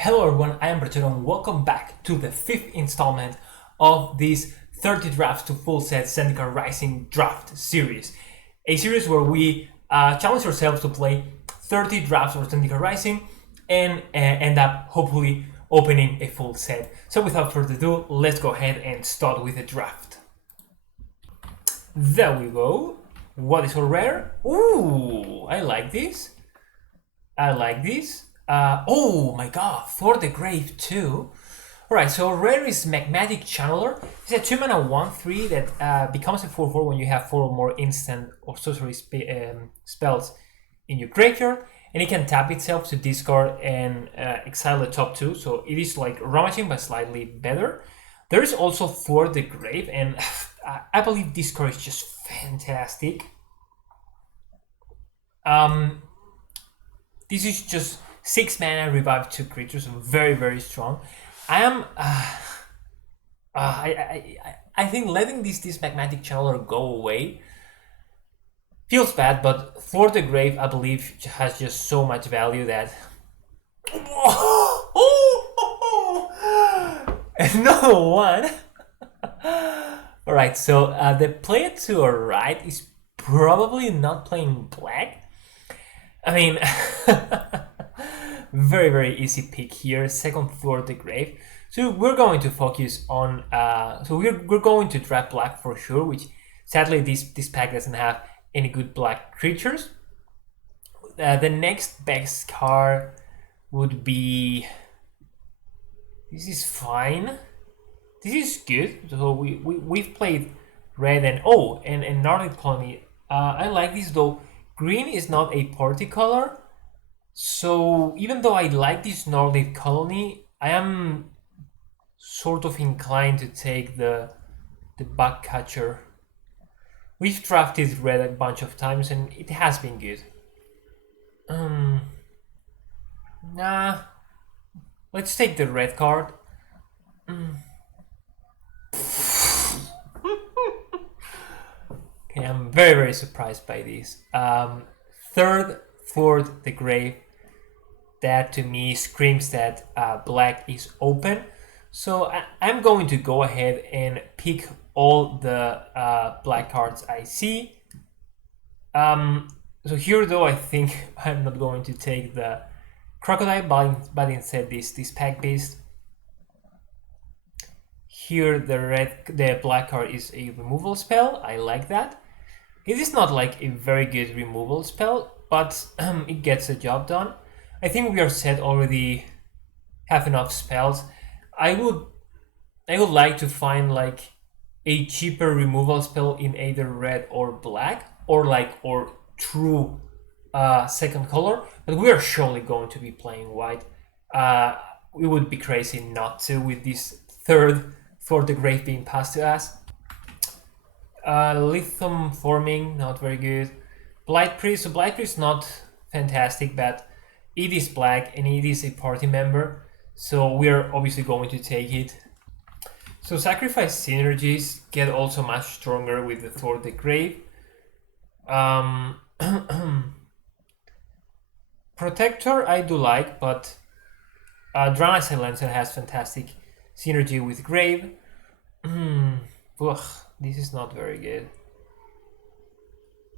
Hello everyone, I am perchero and welcome back to the 5th installment of this 30 drafts to full set Zendikar Rising draft series. A series where we challenge ourselves to play 30 drafts of Zendikar Rising and end up hopefully opening a full set. So without further ado, let's go ahead and start with the draft. There we go. What is our rare? Ooh, I like this. Oh my god, For the Grave too. Alright, so rare is Magmatic Channeler. It's a 2 mana 1/3 that becomes a 4/4 when you have 4 or more instant or sorcery spells in your graveyard, and it can tap itself to discard and exile the top 2, so it is like rummaging but slightly better. There is also For the Grave, and I believe this card is just fantastic. This is just 6 mana, revive 2 creatures, very, very strong. I am, I think letting this Magmatic Channeler go away feels bad, but For the Grave, I believe, has just so much value that... Another one! Alright, so the player to our right is probably not playing black. I mean, very, very easy pick here. Second For the Grave. So we're going to focus on, we're going to draft black for sure, which sadly this pack doesn't have any good black creatures. The next best card would be, this is fine. This is good. So we've played red and Nordic Colony. I like this though. Green is not a party color, so even though I like this Nordic Colony, I am sort of inclined to take the bug catcher. We've drafted red a bunch of times and it has been good. Nah, let's take the red card. Okay, I'm very, very surprised by this. Third, For the Grave, that to me screams that black is open. So I'm going to go ahead and pick all the black cards I see. So here though, I think I'm not going to take the Crocodile, but instead this Pack Beast. Here the black card is a removal spell. I like that. It is not like a very good removal spell, but it gets the job done. I think we are set already, have enough spells. I would like to find like a cheaper removal spell in either red or black, or true second color, but we are surely going to be playing white. We would be crazy not to, with this third For the Grave being passed to us. Lithium Forming, not very good. Blight Priest, so Blight Priest not fantastic, but it is black and it is a party member, so we are obviously going to take it. So Sacrifice synergies get also much stronger with the For the Grave. Protector I do like, but Drana Silencer has fantastic synergy with Grave. Ugh, this is not very good.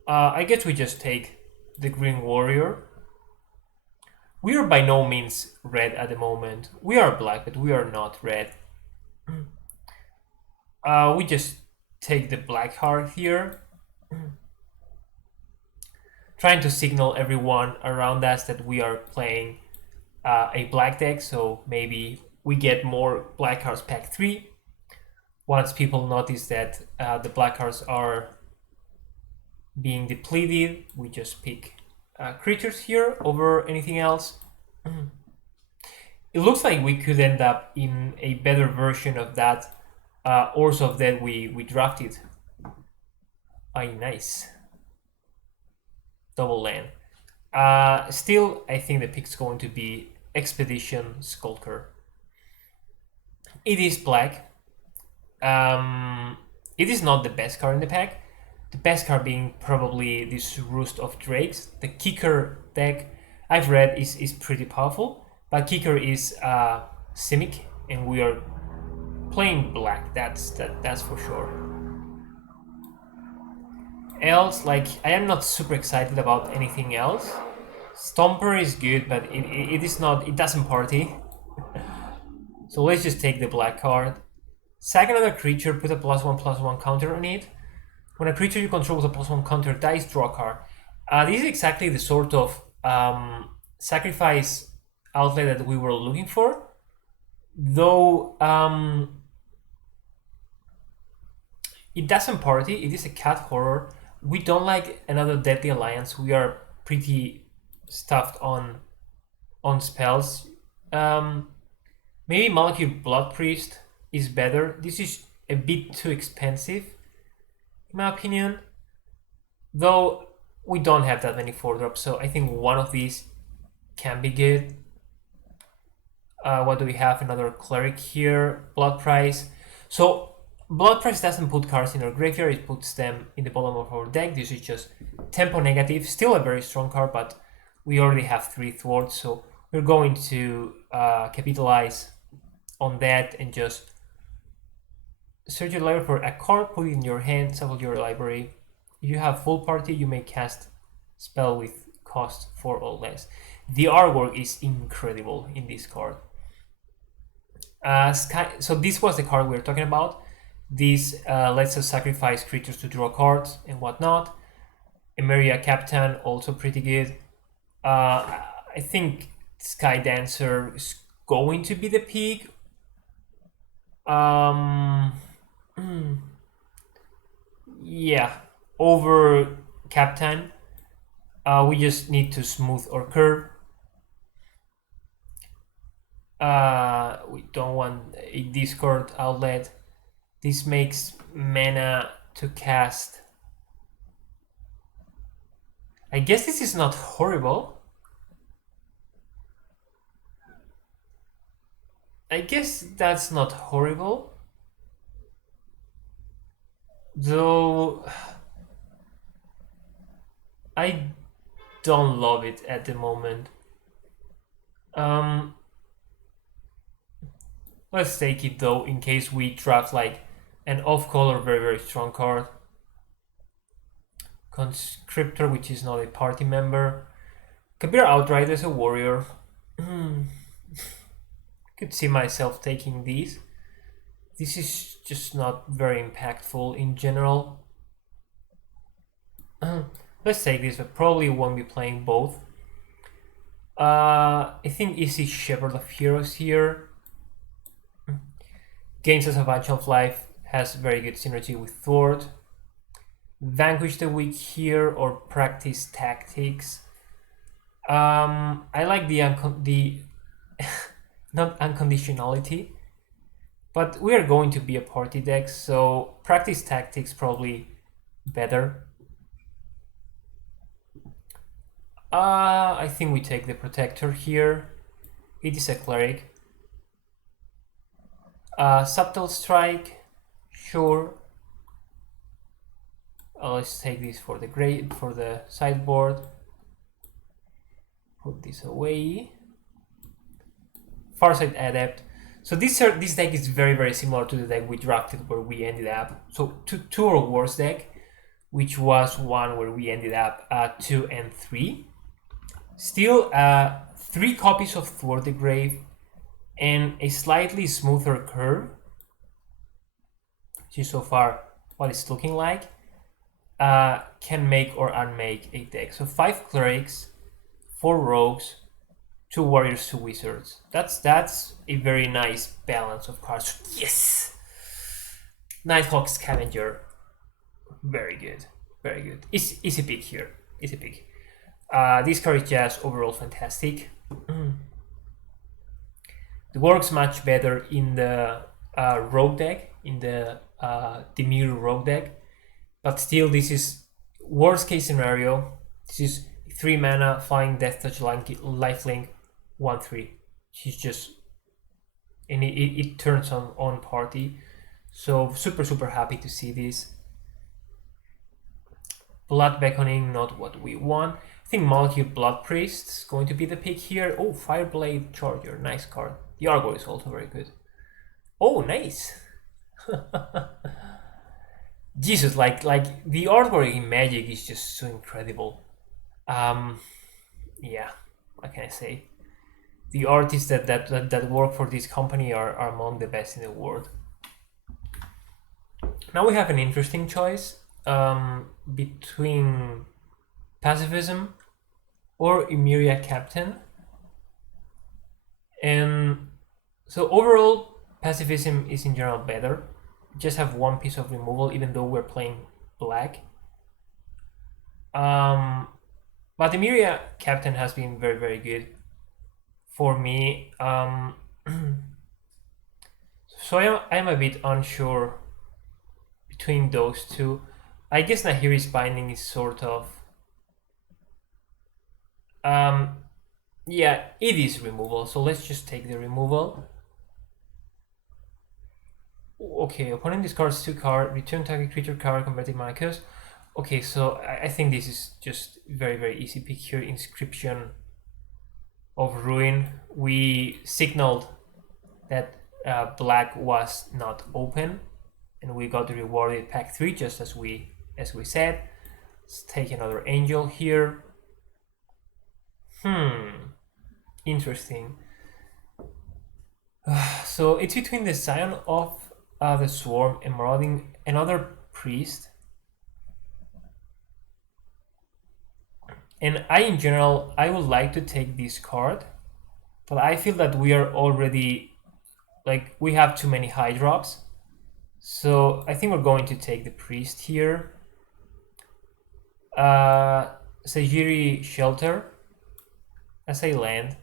I guess we just take the Green Warrior. We are by no means red at the moment. We are black, but we are not red. We just take the black heart here. Trying to signal everyone around us that we are playing a black deck, so maybe we get more black cards pack 3. Once people notice that the black cards are being depleted, we just pick creatures here over anything else. It looks like we could end up in a better version of that Orso that we drafted. Nice. Double land. Still, I think the pick's going to be Expedition Skulker. It is black. It is not the best card in the pack. The best card being probably this Roost of Drakes. The Kicker deck I've read is pretty powerful. But kicker is Simic, and we are playing black. That's for sure. Else, like, I am not super excited about anything else. Stomper is good, but it is not. It doesn't party. So let's just take the black card. Sack another creature, put a +1/+1 counter on it. When a creature you control with a +1 counter dies, draw a card. This is exactly the sort of sacrifice outlet that we were looking for. Though it doesn't party, it is a cat horror. We don't like another Deadly Alliance. We are pretty stuffed on spells. Maybe Molecule Blood Priest is better. This is a bit too expensive, in my opinion. Though we don't have that many 4-drops, so I think one of these can be good. What do we have? Another Cleric here. Blood Price. So Blood Price doesn't put cards in our graveyard, it puts them in the bottom of our deck. This is just tempo negative. Still a very strong card, but we already have 3 thwarts, so we're going to capitalize on that and just search your library for a card, put it in your hand, shuffle your library. If you have full party, you may cast spell with cost 4 or less. The artwork is incredible in this card. So this was the card we were talking about. This lets us sacrifice creatures to draw cards and whatnot. Emeria Captain, also pretty good. I think Sky Dancer is going to be the peak. Yeah, over Captain. We just need to smooth or curve. We don't want a discard outlet. This makes mana to cast. I guess this is not horrible. I guess that's not horrible. Though I don't love it at the moment. Let's take it though, in case we draft like an off-color very strong card. Conscriptor, which is not a party member. Kabir outright as a warrior. Could see myself taking these. This is just not very impactful in general. Let's take this, but probably won't be playing both. I think easy Shepherd of Heroes here. Gains a Savage of Life, has very good synergy with Thwart. Vanquish the Weak here, or Practice Tactics. I like the not unconditionality, but we are going to be a party deck, so Practice Tactics probably better. I think we take the Protector here. It is a Cleric. Subtle Strike, sure. Let's take this for the sideboard. Put this away. Farsight Adept. So this deck is very similar to the deck we drafted where we ended up. So two or worse deck, which was one where we ended up 2 and 3. Still 3 copies of Thwart the Grave and a slightly smoother curve. See so far what it's looking like. Can make or unmake a deck. So 5 Clerics, 4 Rogues, 2 Warriors, 2 Wizards. That's a very nice balance of cards. Yes! Nighthawk Scavenger. Very good. Very good. Easy pick here. Easy pick. This card is just overall fantastic. It works much better in the Rogue deck, in the Dimir Rogue deck. But still, this is worst case scenario. This is 3 mana, flying, death touch, lifelink, 1/3. She's just, and it turns on party. So super happy to see this. Blood Beckoning, not what we want. think Molecule Blood Priest is going to be the pick here. Oh, Fireblade Charger, nice card. The Argo is also very good. Oh, nice. Jesus, like the artwork in Magic is just so incredible. Yeah, what can I say? The artists that work for this company are among the best in the world. Now we have an interesting choice between Pacifism or Emeria Captain. And so overall, Pacifism is in general better. Just have one piece of removal, even though we're playing black. But Emeria Captain has been very, very good for me. So I'm a bit unsure between those two. I guess Nahiri's Binding is sort of... yeah, it is removal, so let's just take the removal. Okay, opponent discards 2 cards, return target creature card, converted mana cost. Okay, so I think this is just very, very easy pick here. Inscription of Ruin. We signaled that black was not open, and we got the rewarded pack 3 just as we said. Let's take another angel here. Interesting. So it's between the Scion of the Swarm and Marauding another priest. And in general, I would like to take this card, but I feel that we are already, like, we have too many high drops. So I think we're going to take the priest here. Sajiri Shelter as a land.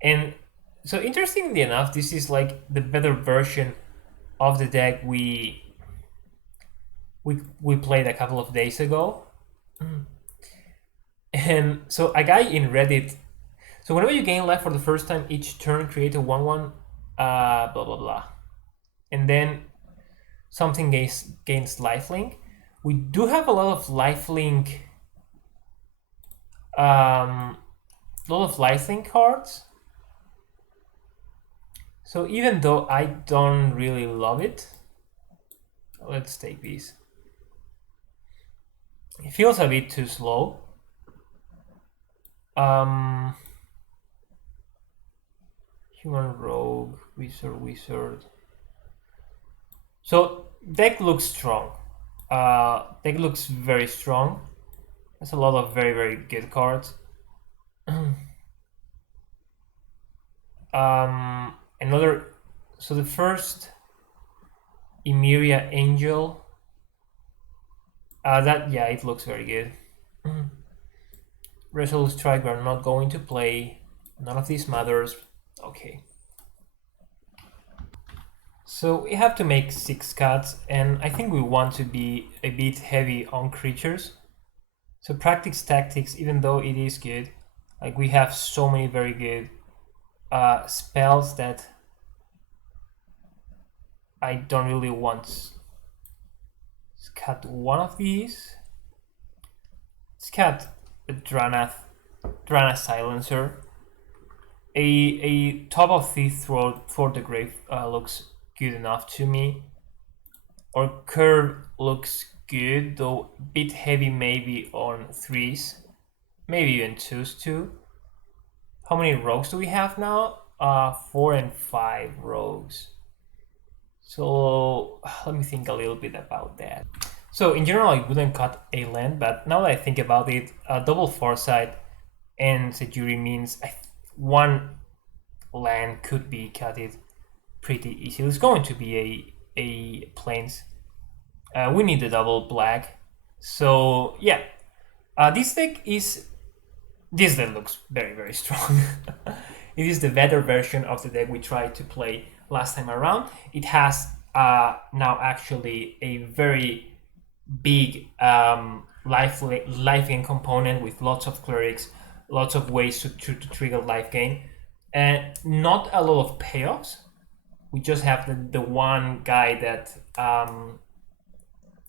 And so interestingly enough, this is like the better version of the deck we played a couple of days ago. And so a guy in Reddit, so whenever you gain life for the first time each turn, create a 1/1 blah blah blah, and then something gains lifelink. We do have a lot of lifelink cards. So even though I don't really love it, let's take these. It feels a bit too slow. Human Rogue, Wizard. So deck looks strong. Deck looks very strong. There's a lot of very, very good cards. So the first Emeria Angel, it looks very good. Resolute Strike we're not going to play. None of these matters. Okay. So we have to make 6 cuts, and I think we want to be a bit heavy on creatures. So practice tactics, even though it is good, like we have so many very good spells that I don't really want. Let's cut one of these. Let's cut the Drana Silencer. A Top of Thief for the Grave looks good enough to me. Or Curve looks good, though a bit heavy maybe on 3s, maybe even 2s too. How many rogues do we have now? 4 and 5 rogues. So let me think a little bit about that. So in general, I wouldn't cut a land, but now that I think about it, double Foresight and Sejuri means one land could be cutted pretty easy. It's going to be a plains. We need the double black. So yeah, this deck looks very, very strong. It is the better version of the deck we tried to play last time around. It has now actually a very big life gain component with lots of clerics, lots of ways to trigger life gain, and not a lot of payoffs. We just have the one guy that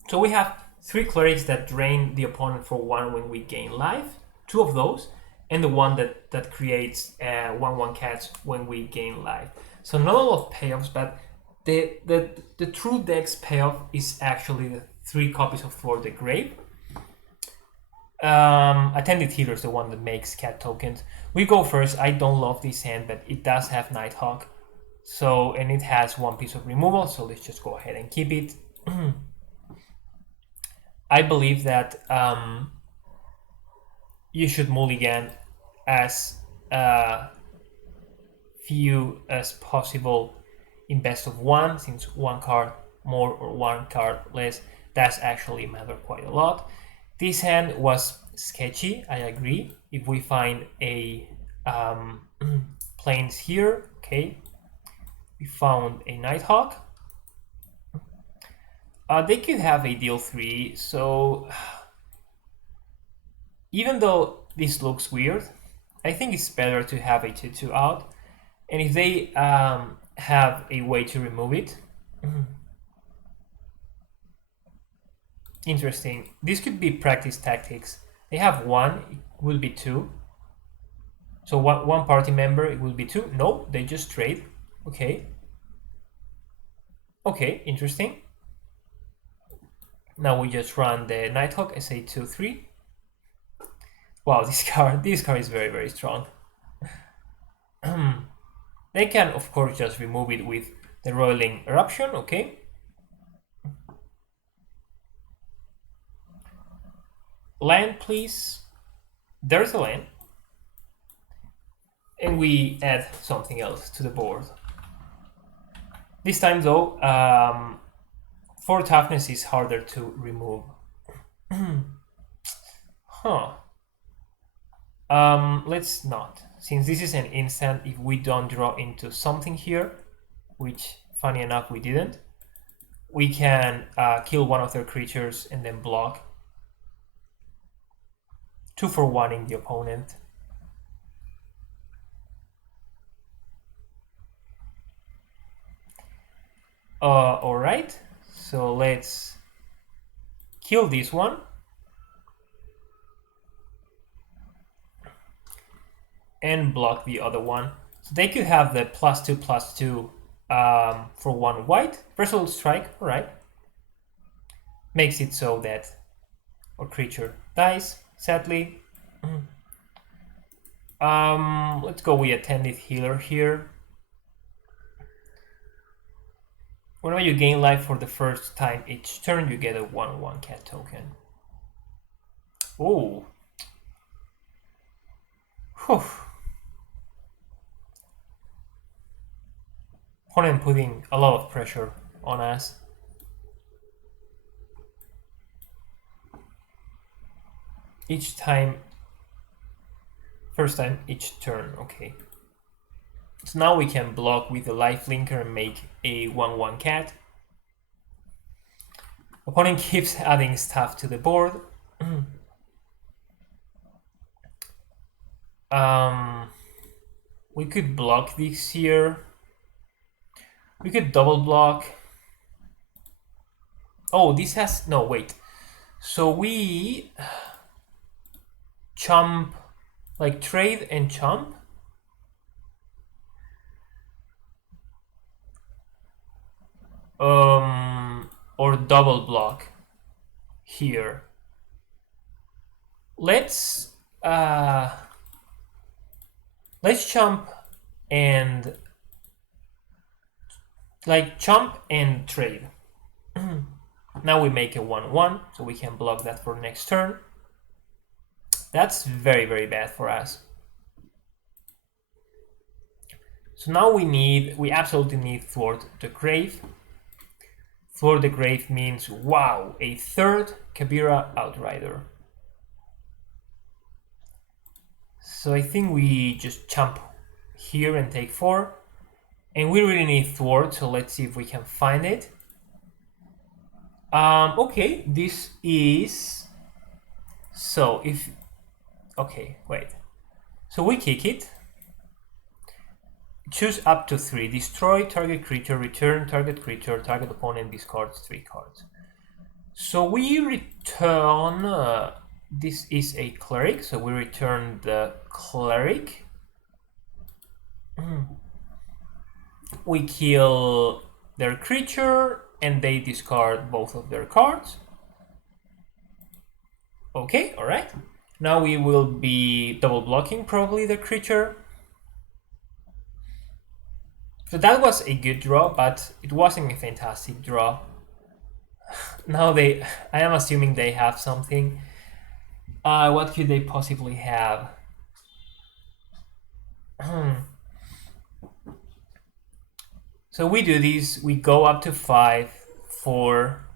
so we have 3 clerics that drain the opponent for 1 when we gain life, 2 of those, and the one that creates 1/1 cats when we gain life. So not a lot of payoffs, but the true deck's payoff is actually the 3 copies of Thwart the Grave. Attended Healer is the one that makes cat tokens. We go first. I don't love this hand, but it does have Nighthawk. So, and it has 1 piece of removal, so let's just go ahead and keep it. I believe that you should mulligan as few as possible in best of 1, since 1 card more or 1 card less does actually matter quite a lot. This hand was sketchy, I agree. If we find a planes here, okay, we found a Nighthawk. They could have a deal 3, so even though this looks weird, I think it's better to have a 2/2 out. And if they have a way to remove it, interesting. This could be practice tactics. They have 1, it will be 2. So one party member, it will be 2. No, they just trade. Okay. Okay, interesting. Now we just run the Nighthawk, SA 2/3. Wow, this card is very, very strong. They can, of course, just remove it with the Roiling Eruption, okay. Land, please. There's a land. And we add something else to the board. This time, though, 4 toughness is harder to remove. Huh. Let's not. Since this is an instant, if we don't draw into something here, which, funny enough, we didn't, we can kill one of their creatures and then block. 2 for 1-ing the opponent. Alright, so let's kill this one. And block the other one. So they could have the +2/+2 for 1 white. Versatile Strike, alright. Makes it so that our creature dies, sadly. Let's go with Attended Healer here. Whenever you gain life for the first time each turn, you get a 1/1 cat token. Oh. Whew. Opponent putting a lot of pressure on us. Each time, first time each turn, okay. So now we can block with the life linker and make a 1/1 cat. Opponent keeps adding stuff to the board. We could block this here. We could double block. Oh, this has no, wait. So we chump, like trade and chump. Or double block here. Let's chump and like chump and trade. Now we make a 1/1, so we can block that for next turn. That's very, very bad for us. So now we absolutely need Thwart the Grave. Thwart the Grave means, wow, a 3rd Kabira Outrider. So I think we just chump here and take 4. And we really need Thwart, so let's see if we can find it. Okay, this is... So if... Okay, wait. So we kick it. Choose up to 3. Destroy target creature, return target creature, target opponent discards 3 cards. So we return, this is a cleric, so we return the cleric. We kill their creature and they discard both of their cards. Okay, alright. Now we will be double blocking probably the creature. So that was a good draw, but it wasn't a fantastic draw. Now I am assuming they have something. What could they possibly have? So we do this, we go up to 5, 4.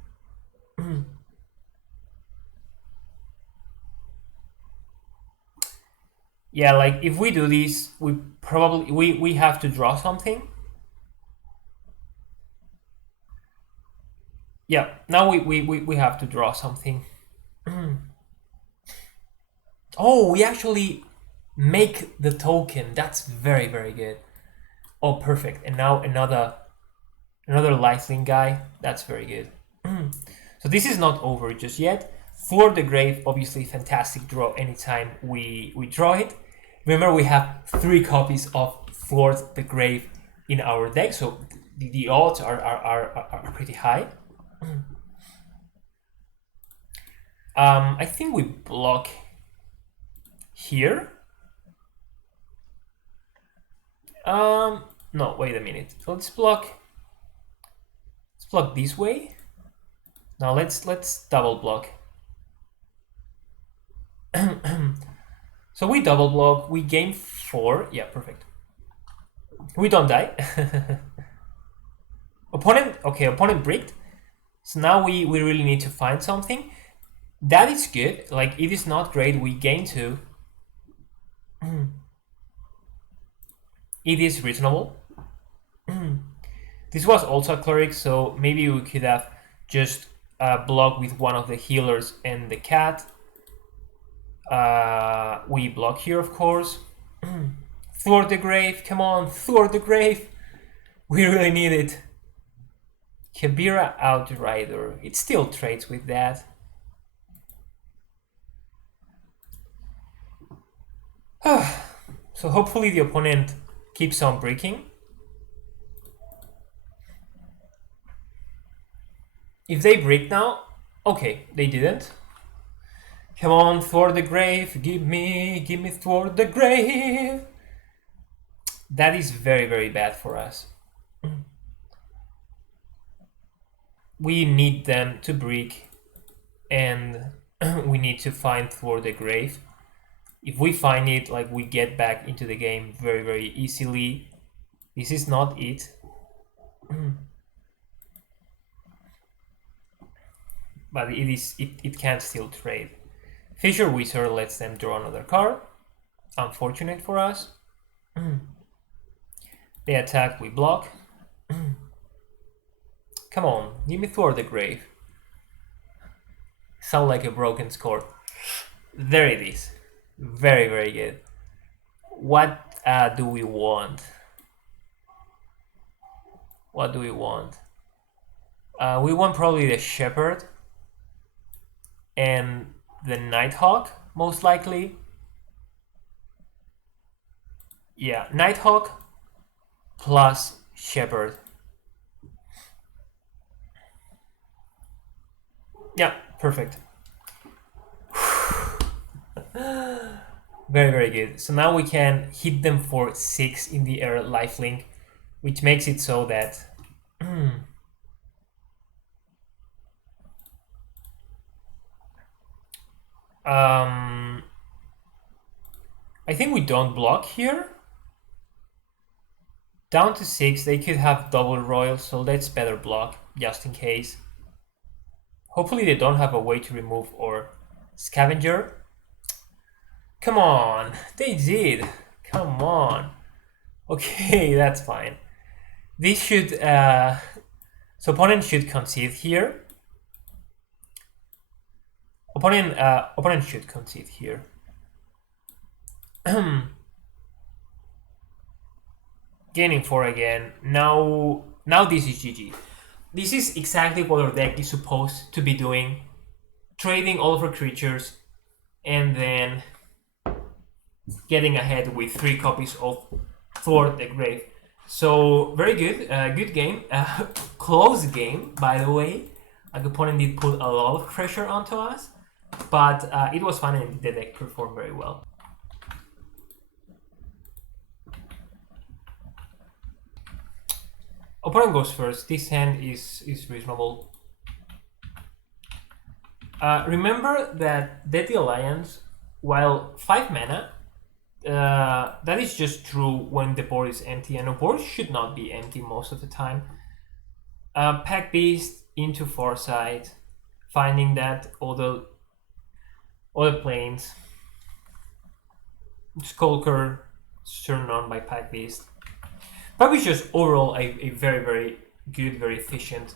Yeah, like if we do this, we probably we have to draw something. Yeah, now we have to draw something. Oh, we actually make the token. That's very, very good. Oh, perfect. And now another lifelink guy. That's very good. So this is not over just yet. Thwart the Grave, obviously fantastic draw anytime we draw it. Remember, we have 3 copies of Thwart the Grave in our deck, so the odds are pretty high. I think we block here. No, wait a minute. So let's block this way. Now let's double block. So we double block, we gain 4. Yeah, perfect. We don't die. Opponent bricked. So now we really need to find something. That is good. Like, it is not great, we gain 2. It is reasonable. This was also a cleric, so maybe we could have just blocked with one of the healers and the cat. We block here, of course. Thwart the Grave, come on, Thwart the Grave. We really need it. Kabira Outrider, it still trades with that. So hopefully the opponent keeps on breaking. If they break now, okay, they didn't. Come on, Thwart the Grave, give me Thwart the Grave. That is very, very bad for us. We need them to break, and we need to find Thwart the Grave. If we find it, like, we get back into the game very, very easily. This is not it. But it can still trade. Fissure Wizard lets them draw another card. Unfortunate for us. They attack, we block. Come on, give me Thwart the Grave. Sound like a broken score. There it is. Very, very good. What do we want? What do we want? We want probably the Shepherd and the Nighthawk, most likely. Yeah, Nighthawk plus Shepherd. Yeah, perfect. Very, very good. So now we can hit them for 6 in the air lifelink, which makes it so that I think we don't block here. Down to 6, they could have double royal, so let's better block, just in case. Hopefully they don't have a way to remove our scavenger. Come on, they did. Come on. Okay, that's fine. This should... so opponent should concede here. Opponent should concede here. Gaining 4 again. Now this is GG. this is exactly what our deck is supposed to be doing. Trading all of our creatures and then getting ahead with 3 copies of Thwart the Grave. So very good, good game, close game by the way. Our opponent did put a lot of pressure onto us, but it was fun and the deck performed very well. Opponent goes first. This hand is reasonable. Remember that Deadly Alliance, while 5 mana, that is just true when the board is empty, and the board should not be empty most of the time. Pack Beast into Foresight, finding that all the planes. Skulker turned on by Pack Beast. Pack Beast just overall a very, very good, very efficient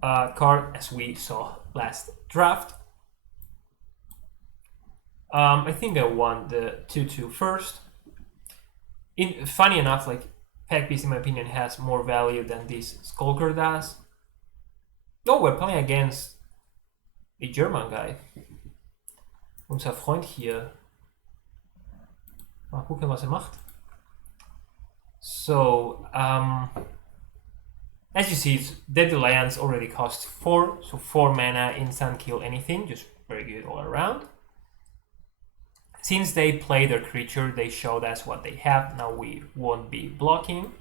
card, as we saw last draft. I think I won the 2-2 first. Funny enough, like Pack Beast, in my opinion, has more value than this Skulker does. Oh, we're playing against a German guy. Unser Freund hier. Mal gucken, was macht. So, as you see, Deadly Alliance already costs 4, so 4 mana, instant kill anything, just very good all around. Since they play their creature, they showed us what they have. Now we won't be blocking.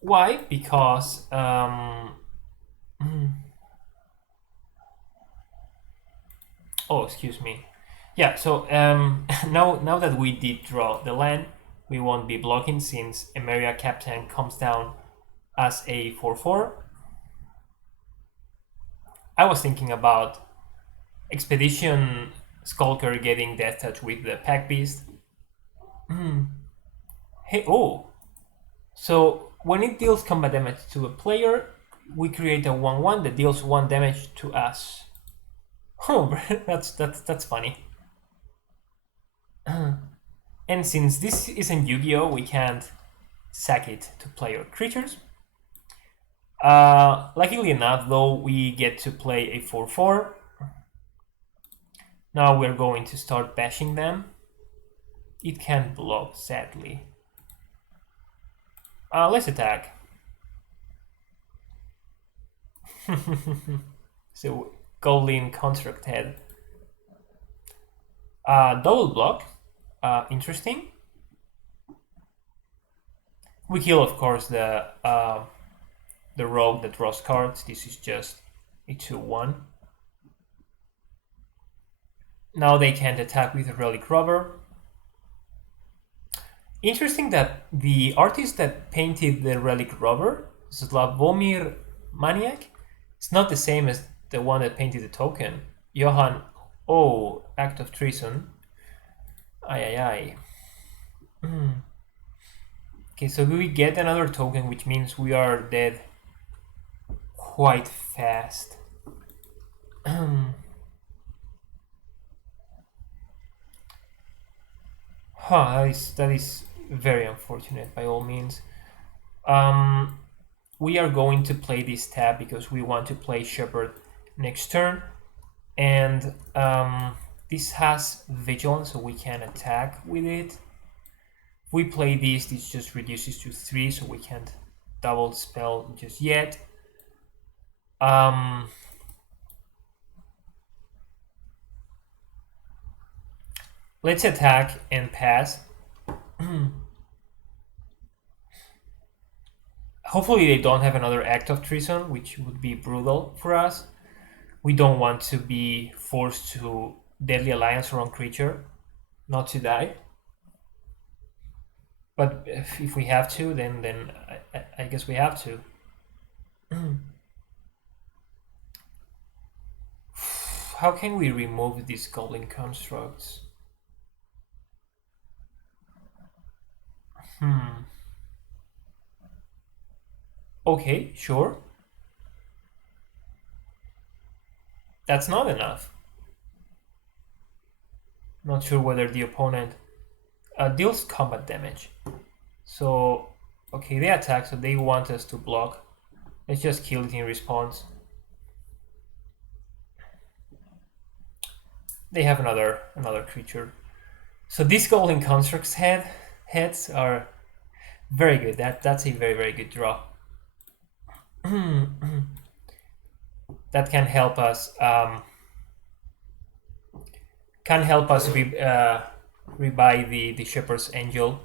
Why? Because oh, excuse me. Yeah, so now that we did draw the land, we won't be blocking since Emeria Captain comes down as a 4/4. I was thinking about Expedition Skulker getting Death Touch with the Pack Beast. Hey, oh! So when it deals combat damage to a player, we create a 1/1 that deals 1 damage to us. Oh, that's funny. And since this isn't Yu-Gi-Oh, we can't sack it to player creatures. Luckily enough, though, we get to play a 4/4. Now we're going to start bashing them. It can't block, sadly. Let's attack. So, Goblin Construct Head. Double block. Interesting. We kill, of course, the rogue that draws cards. This is just a 2/1. Now they can't attack with a Relic Robber. Interesting that the artist that painted the Relic Robber, Slavomir Maniak, is not the same as the one that painted the token. Johan O. Act of Treason. Ay. Okay, so we get another token, which means we are dead quite fast. That is very unfortunate by all means. We are going to play this tab because we want to play Shepherd next turn, and this has Vigilance, so we can attack with it. If we play this just reduces to 3, so we can't double spell just yet. Let's attack and pass. Hopefully they don't have another Act of Treason, which would be brutal for us. We don't want to be forced to Deadly Alliance our own creature, not to die. But if we have to, then I guess we have to. How can we remove these Goblin Constructs? Okay, sure. That's not enough. Not sure whether the opponent deals combat damage. So, okay, they attack, so they want us to block. Let's just kill it in response. They have another creature. So these Goblin Constructs heads are very good. That's a very good draw. That can help us. Rebuy the Shepherd's Angel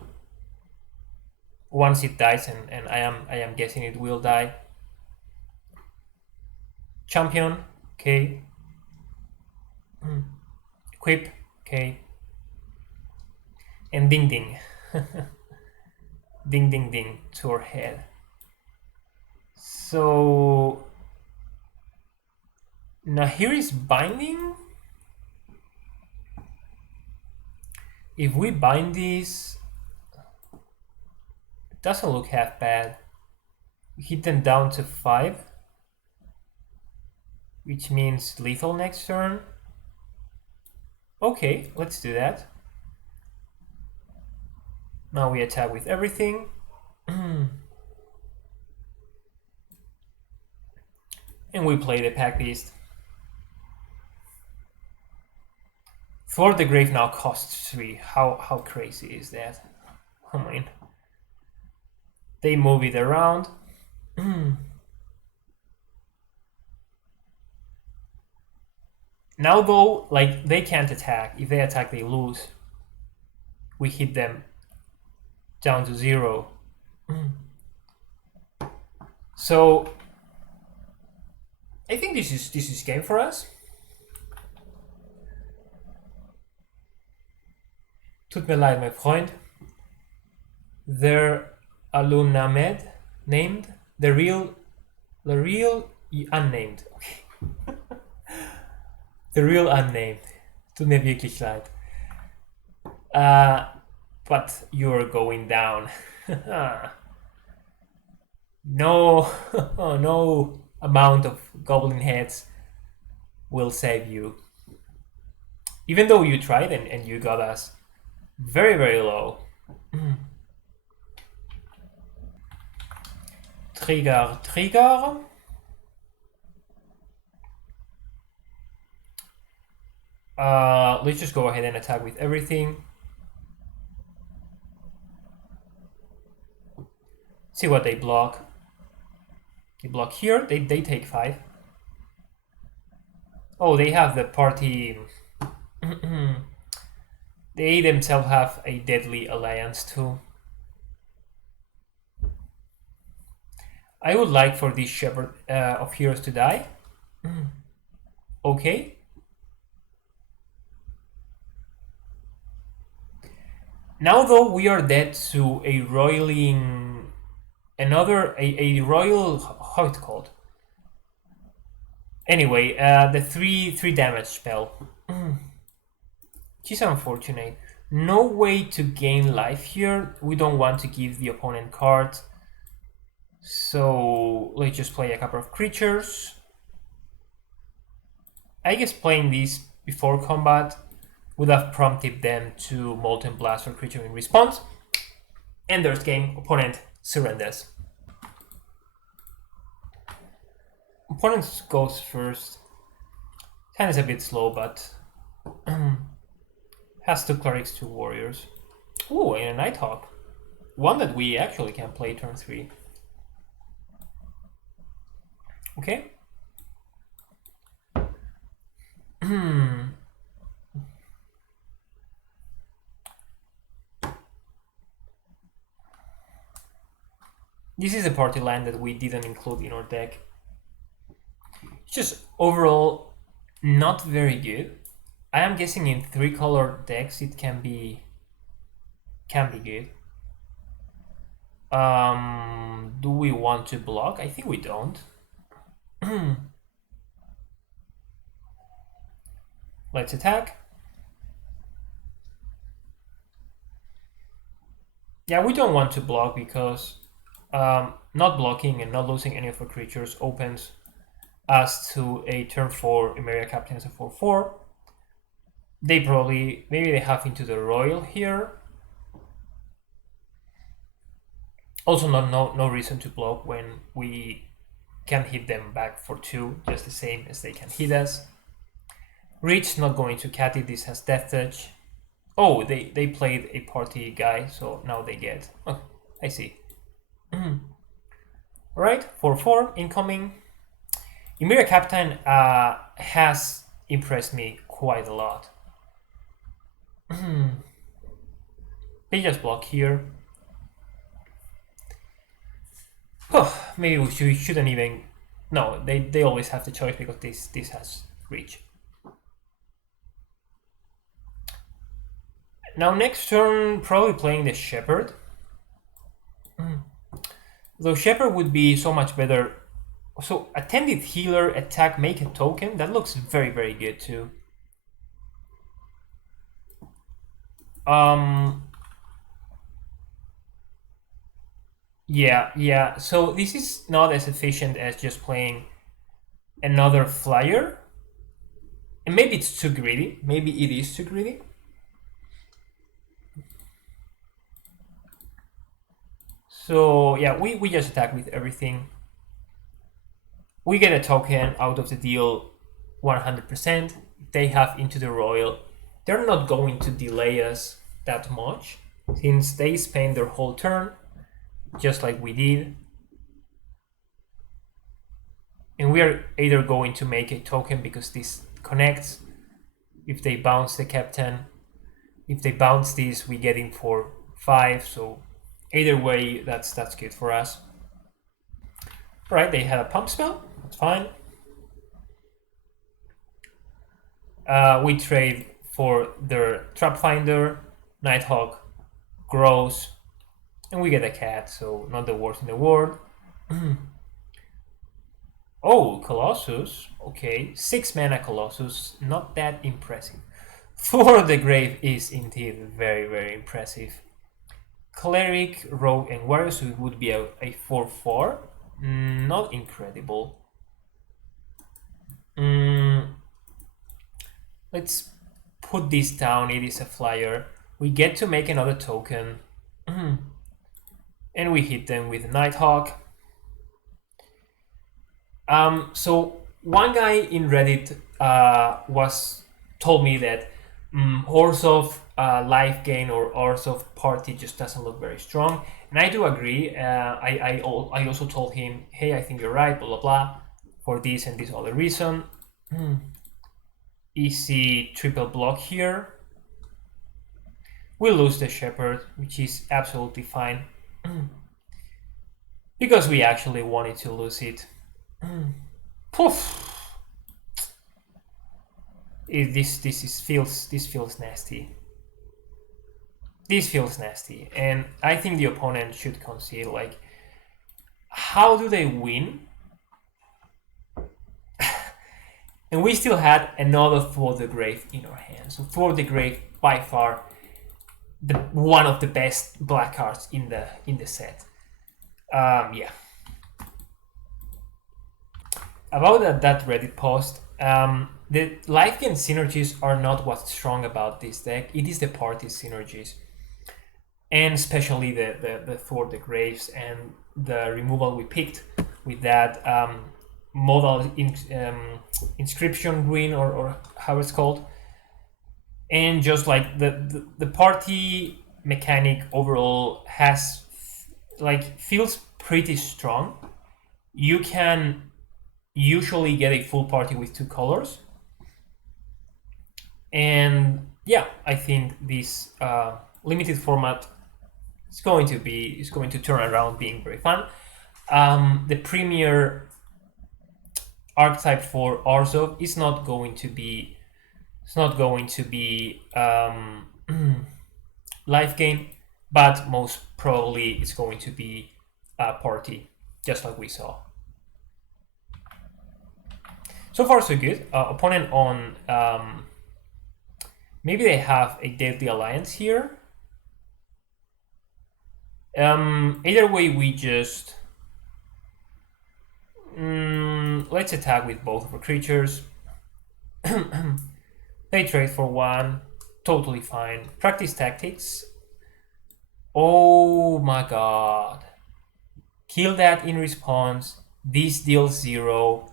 once it dies, and I am guessing it will die. Champion, okay. Equip, okay. And ding ding. Ding ding ding to our head. So now here is binding. If we bind these, it doesn't look half bad. We hit them down to 5, which means lethal next turn. Okay, let's do that. Now we attack with everything. And we play the Pack Beast. Thwart the Grave now costs 3. How crazy is that? I mean, they move it around. Now though, like, they can't attack. If they attack, they lose. We hit them down to 0. So I think this is game for us. Tut mir leid, mein Freund. They're Alunamed named. The real unnamed. Okay. The real unnamed. Tut mir wirklich leid. But you're going down. No, no amount of goblin heads will save you. Even though you tried and you got us very low. Trigger. Let's just go ahead and attack with everything. See what they block. They block here. They take 5. Oh, they have the party. They themselves have a deadly alliance too. I would like for this Shepherd of Heroes to die. Okay. Now though we are dead to a roiling, a royal, how it's called? Anyway, the 3 damage spell. Which is unfortunate. No way to gain life here. We don't want to give the opponent cards. So let's just play a couple of creatures. I guess playing these before combat would have prompted them to Molten Blast or creature in response. And there's game. Opponent surrenders. Opponent goes first. Kind of a bit slow, but has 2 clerics, 2 warriors. Ooh, and a Nighthawk. One that we actually can play turn 3. Okay. This is a party land that we didn't include in our deck. It's just overall not very good. I am guessing in 3-color decks it can be good. Do we want to block? I think we don't. Let's attack. Yeah, we don't want to block because not blocking and not losing any of our creatures opens us to a turn 4 Emeria Captains of 4/4. They probably, maybe they have into the Royal here. Also no reason to block when we can hit them back for 2, just the same as they can hit us. Reach, not going to cat it, this has death touch. Oh, they played a party guy, so now they get... Oh, I see. Alright, 4-4, incoming. Ymira Captain has impressed me quite a lot. They just block here. Oh, maybe we shouldn't even... No, they always have the choice because this has reach. Now next turn, probably playing the Shepherd. Though Shepherd would be so much better. So attended healer, attack, make a token. That looks very, very good too. Yeah. So this is not as efficient as just playing another flyer. And maybe it's too greedy. Maybe it is too greedy. So yeah, we just attack with everything. We get a token out of the deal 100%. They have Into the Royal. They're not going to delay us that much since they spend their whole turn just like we did. And we are either going to make a token because this connects. If they bounce the captain, if they bounce this, we get in for 5. So either way, that's good for us. All right, they had a pump spell. That's fine. We trade for their Trap Finder, Nighthawk, grows, and we get a cat, so not the worst in the world. Oh, Colossus. Okay, 6 mana Colossus, not that impressive. For the Grave is indeed very, very impressive. Cleric, Rogue, and Warrior, so it would be a 4-4. Not incredible. Let's put this down. It is a flyer. We get to make another token. And we hit them with Nighthawk. So one guy in Reddit told me that Orzhov life gain or Orzhov party just doesn't look very strong, and I do agree. I also told him, hey, I think you're right, blah blah blah, for this and this other reason. Easy triple block here. We lose the Shepherd, which is absolutely fine, because we actually wanted to lose it. Poof. This feels nasty. This feels nasty, and I think the opponent should consider, like, how do they win? And we still had another For the Grave in our hands. So For the Grave, by far, one of the best black cards in the set. Yeah. About that Reddit post, the life gain synergies are not what's strong about this deck. It is the party synergies, and especially the For the Graves and the removal we picked with that modal inscription green or how it's called, and just like the party mechanic overall has feels pretty strong. You can usually get a full party with 2 colors, and yeah, I think this limited format is going to turn around being very fun. The premier archetype for Orzhov is not going to be life gain, but most probably it's going to be party, just like we saw. So far so good. Opponent on maybe they have a Deadly Alliance here. Either way, we just let's attack with both of our creatures. They trade for 1, totally fine. Practice tactics. Oh my god. Kill that in response. This deals 0.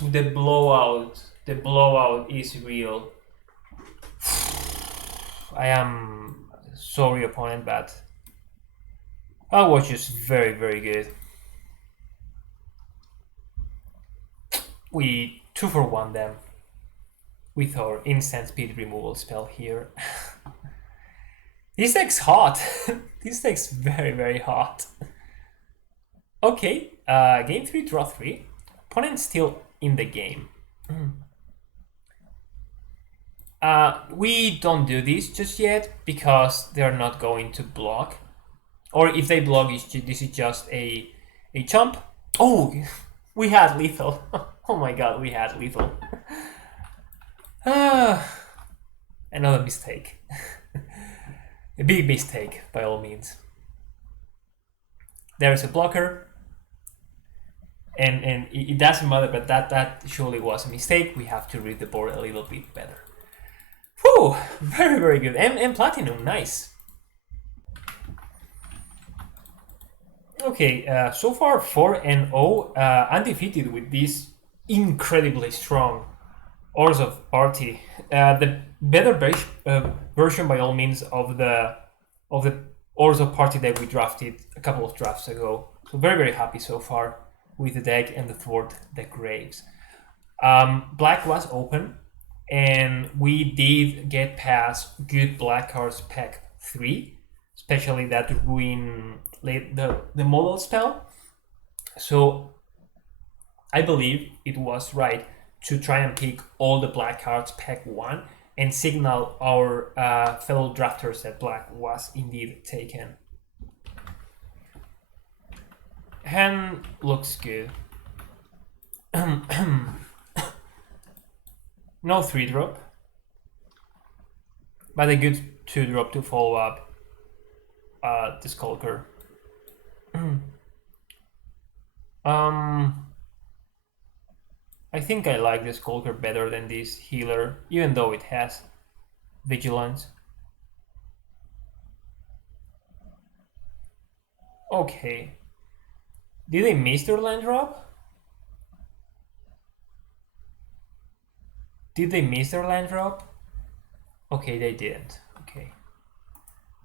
The blowout is real. I am sorry, opponent, but that was just very, very good. We 2-for-1 them with our instant speed removal spell here. This deck's hot. This deck's very, very hot. Okay, game 3, draw 3. Opponent still in the game. We don't do this just yet because they're not going to block. Or if they block, this is just a chump. Oh, we had lethal. Oh my god, we had lethal. Another mistake. A big mistake, by all means. There's a blocker. And it doesn't matter, but that surely was a mistake. We have to read the board a little bit better. Whew, very, very good. And platinum, nice. Okay, so far 4-0, undefeated with this incredibly strong Orzhov party. The better version, by all means, of the Orzhov party that we drafted a couple of drafts ago. So very, very happy so far with the deck and the Thwart the Graves. Black was open, and we did get past good black cards pack 3, especially that ruin the model spell. So I believe it was right to try and pick all the black cards pack 1 and signal our fellow drafters that black was indeed taken. Hand looks good. No 3-drop, but a good 2-drop to follow up the Skulker. I think I like the Skulker better than this healer, even though it has Vigilance. Okay. Did they miss their land drop? Did they miss their land drop? Okay, they didn't. Okay.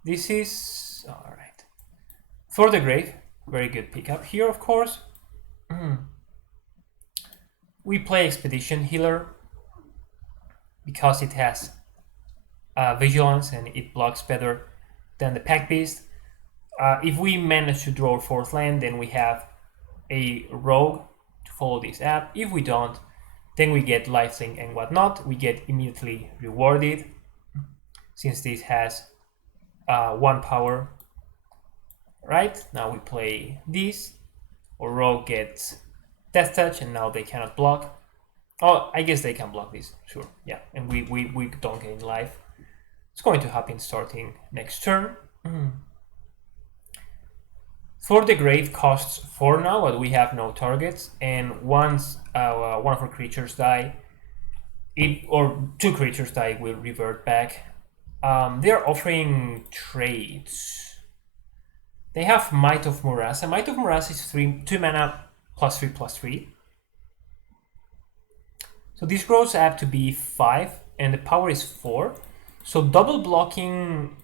This is... alright. For the Grave, very good pickup here, of course. We play Expedition Healer because it has Vigilance and it blocks better than the Pack Beast. If we manage to draw 4th land, then we have a Rogue to follow this up. If we don't, then we get Lifelink and whatnot. We get immediately rewarded since this has 1 power. Right, now we play this. Or Rogue gets Death Touch, and now they cannot block. Oh, I guess they can block this, sure, yeah. And we don't gain life. It's going to happen starting next turn. For the Grave costs 4 now, but we have no targets. And once one of our creatures die, or 2 creatures die, will revert back. They're offering trades. They have Might of Murasa. Might of Murasa is 2 mana +3/+3. So this grows up to be 5, and the power is 4. So double blocking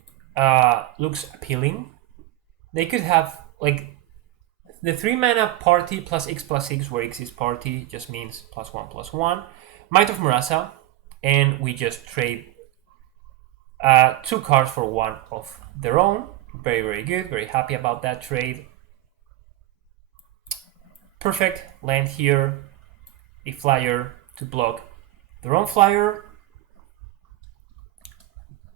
looks appealing. They could have like the 3 mana party +X/6, where X is party, just means +1/+1. Might of Murasa, and we just trade 2 cards for 1 of their own. Very, very good. Very happy about that trade. Perfect. Land here. A flyer to block their own flyer.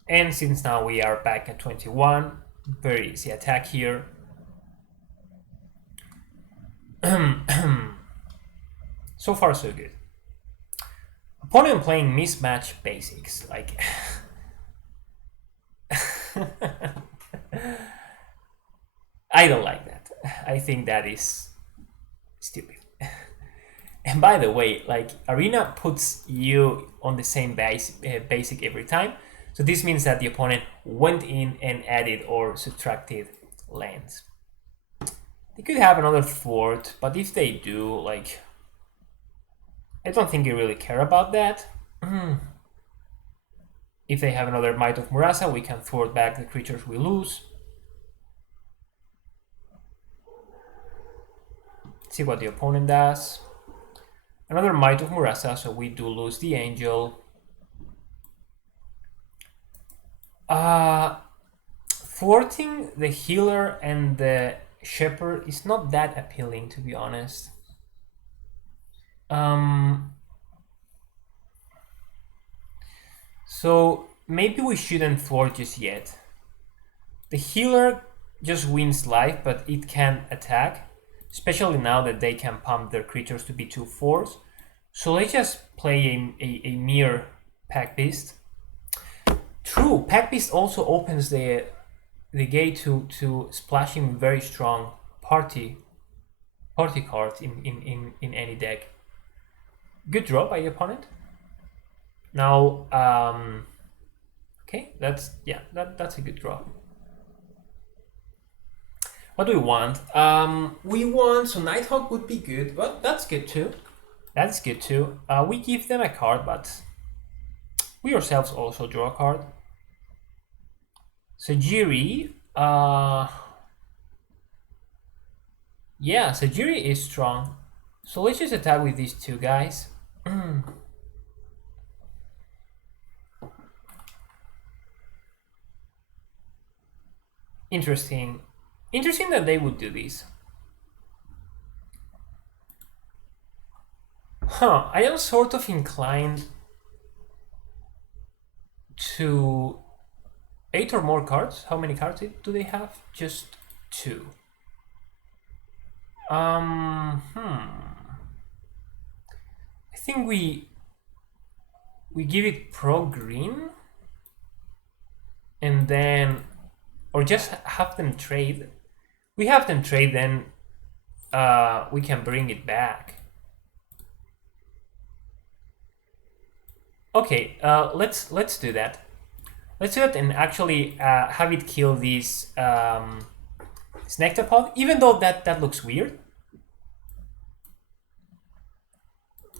And since now we are back at 21, very easy attack here. So far, so good. Opponent playing mismatch basics. Like... I don't like that. I think that is stupid. And by the way, like, Arena puts you on the same basic every time. So this means that the opponent went in and added or subtracted lands. They could have another thwart, but if they do, like, I don't think they really care about that. If they have another Might of Murasa, we can thwart back the creatures we lose. See what the opponent does. Another Might of Murasa, so we do lose the Angel. Thwarting the Healer and the Shepherd is not that appealing, to be honest. So maybe we shouldn't thwart just yet. The Healer just wins life, but it can't attack, especially now that they can pump their creatures to be 2/4. So let's just play a mere Pack Beast. True, Pack Beast also opens the gate to splashing very strong party cards in any deck. Good draw by the opponent. Now, okay, that's a good draw. What do we want? We want, so Nighthawk would be good. Well, that's good too. That's good too. We give them a card, but we ourselves also draw a card. Sajiri, yeah, Sajiri is strong. So let's just attack with these two guys. Interesting. Interesting that they would do this. Huh, I am sort of inclined to 8 or more cards. How many cards do they have? Just 2. I think we give it pro green and then, or just have them trade. We have them trade, then we can bring it back. Okay, let's do that. Let's do that and actually have it kill this Nectapod, even though that looks weird.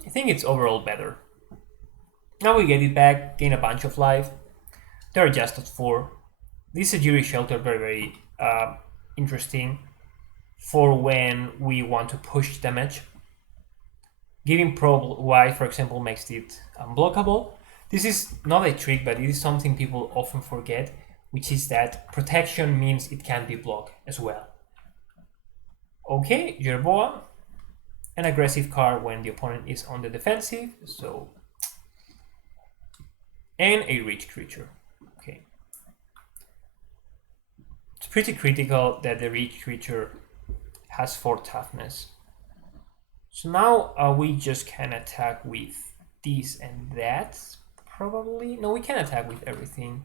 I think it's overall better. Now we get it back, gain a bunch of life. They're adjusted for. This Sajiri Shelter very interesting for when we want to push damage. Giving Probe Y, for example, makes it unblockable. This is not a trick, but it is something people often forget, which is that protection means it can be blocked as well. Okay, Jerboa, an aggressive card when the opponent is on the defensive, so, and a reach creature. Okay, it's pretty critical that the reach creature has 4 toughness. So now we just can attack with this and that, probably. No, we can attack with everything.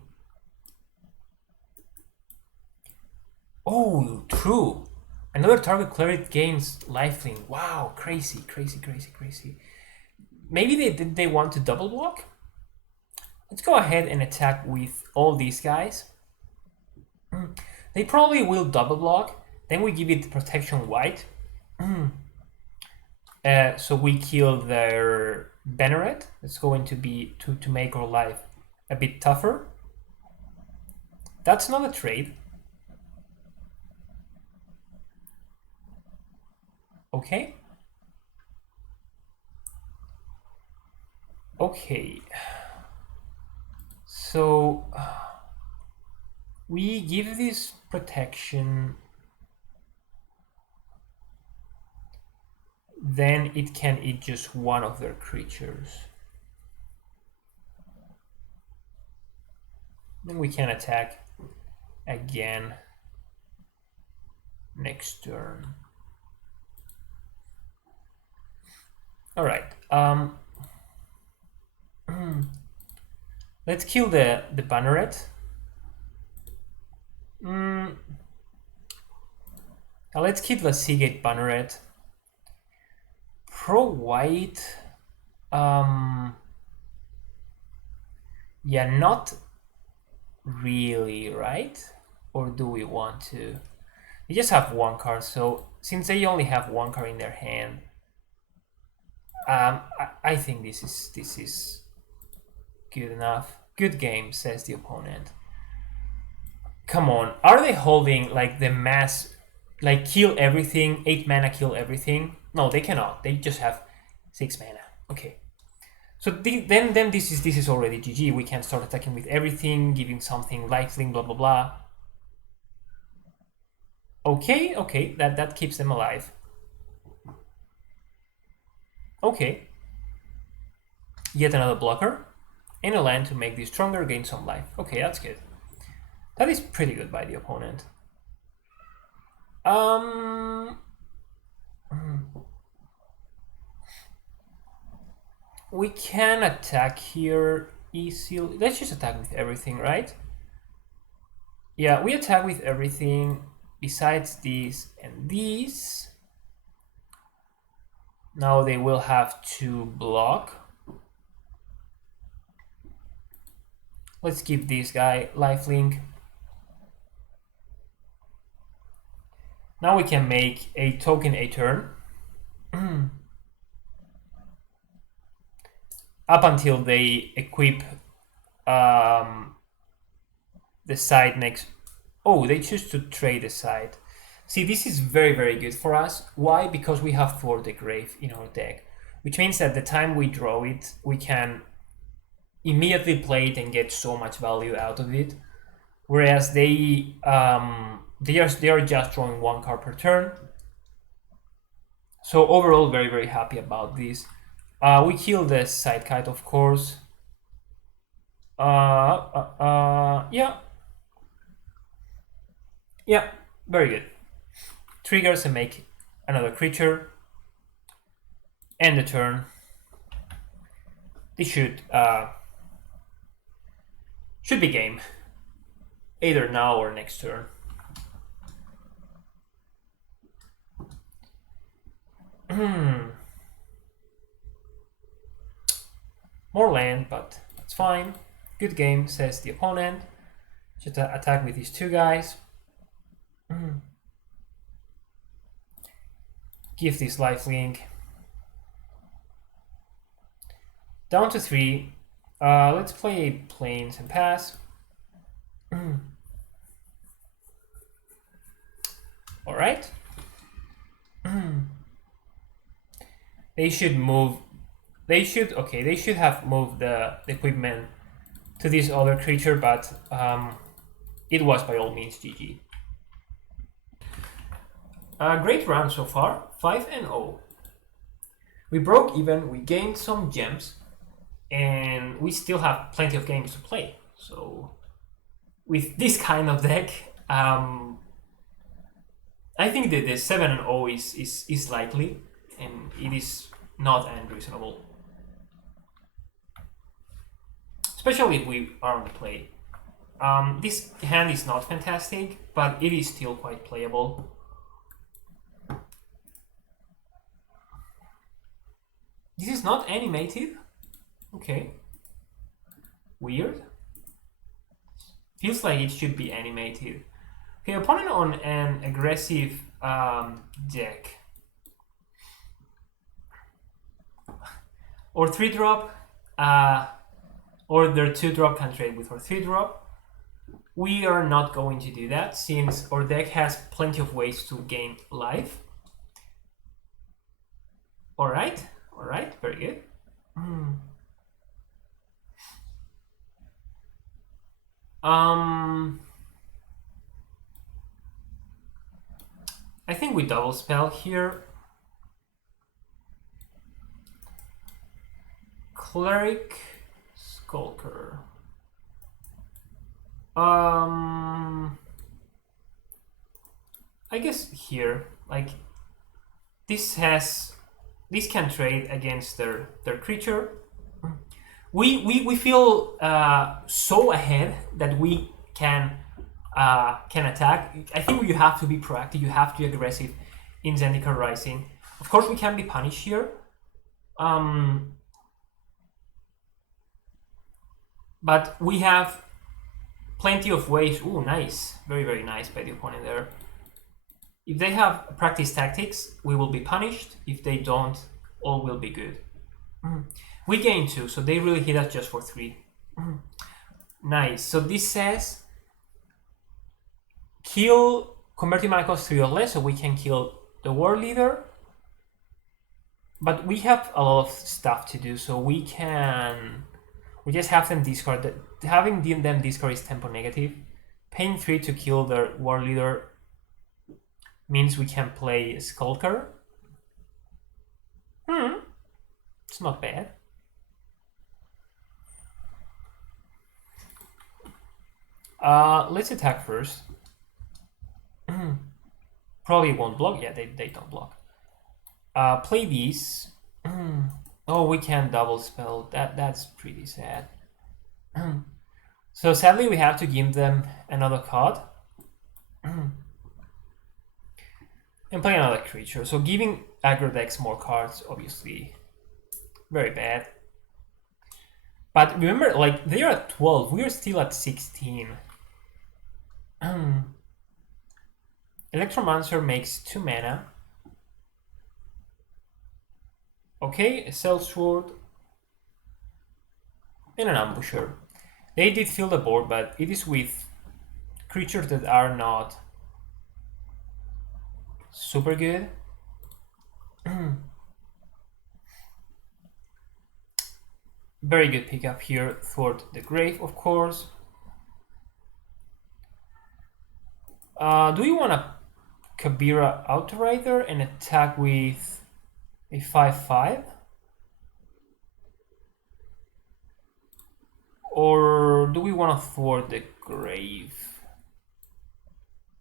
Oh, true. Another target cleric gains lifelink. Wow, crazy, crazy, crazy, crazy. Maybe they want to double block? Let's go ahead and attack with all these guys. They probably will double block. Then we give it protection white. So we kill their Banneret. It's going to be to make our life a bit tougher. That's not a trade. Okay. Okay. So we give this protection. Then it can eat just one of their creatures. Then we can attack again next turn. All right. Let's kill the Banneret. Now let's kill the Seagate Banneret. Pro white, yeah, not really, right? Or do we want to? We just have 1 card, so since they only have one card in their hand, I think this is good enough. Good game, says the opponent. Come on, are they holding like the mass, like kill everything, 8 mana kill everything? No, they cannot. They just have 6 mana. Okay. So then this is already GG. We can start attacking with everything, giving something lifelink, blah blah blah. Okay, that keeps them alive. Okay. Yet another blocker. And a land to make this stronger, gain some life. Okay, that's good. That is pretty good by the opponent. We can attack here easily. Let's just attack with everything, right? Yeah, we attack with everything besides these and these. Now they will have to block. Let's give this guy lifelink. Now we can make a token a turn. Up until they equip the side next. Oh, they choose to trade the side. See, this is very, very good for us. Why? Because we have Thwart the Grave in our deck, which means that the time we draw it, we can immediately play it and get so much value out of it. Whereas they are just drawing 1 card per turn. So overall, very, very happy about this. We kill the side kite, of course. Yeah, very good. Triggers and make another creature. End the turn. This should be game. Either now or next turn. More land, but that's fine. Good game, says the opponent. Should attack with these 2 guys. Give this lifelink. Down to 3. Let's play planes and pass. All right. They should move. They should have moved the equipment to this other creature, but it was by all means GG. Great round so far, 5-0. We broke even, we gained some gems, and we still have plenty of games to play. So with this kind of deck, I think that the 7-0 is likely, and it is not unreasonable. Especially if we are on the play. This hand is not fantastic, but it is still quite playable. This is not animated. Okay. Weird. Feels like it should be animated. Okay, opponent on an aggressive deck. Or 3-drop. Or their 2-drop can trade with our 3-drop. We are not going to do that since our deck has plenty of ways to gain life. Alright, very good. I think we double spell here. Cleric, Skulker. I guess here, like this can trade against their creature. We feel so ahead that we can attack. I think you have to be proactive. You have to be aggressive in Zendikar Rising. Of course, we can be punished here. But we have plenty of ways. Ooh, nice. Very, very nice by the opponent there. If they have practice tactics, we will be punished. If they don't, all will be good. We gain 2, so they really hit us just for 3. Nice. So this says kill converting mana cost 3 or less, so we can kill the war leader. But we have a lot of stuff to do, so we just have them discard. Having them discard is tempo negative. Paying 3 to kill the war leader means we can play Skulker. It's not bad. Let's attack first. Probably won't block. Yeah, they don't block. Play these. Oh, we can double spell. That's pretty sad. So sadly, we have to give them another card. And play another creature. So giving aggro decks more cards, obviously, very bad. But remember, like, they are at 12. We are still at 16. Electromancer makes 2 mana. Okay, a Sellsword. And an Ambusher. They did fill the board, but it is with creatures that are not super good. Very good pickup here. Thwart the Grave, of course. Do we want a Kabira Outrider and attack with a 5/5? Or do we want to thwart the Grave?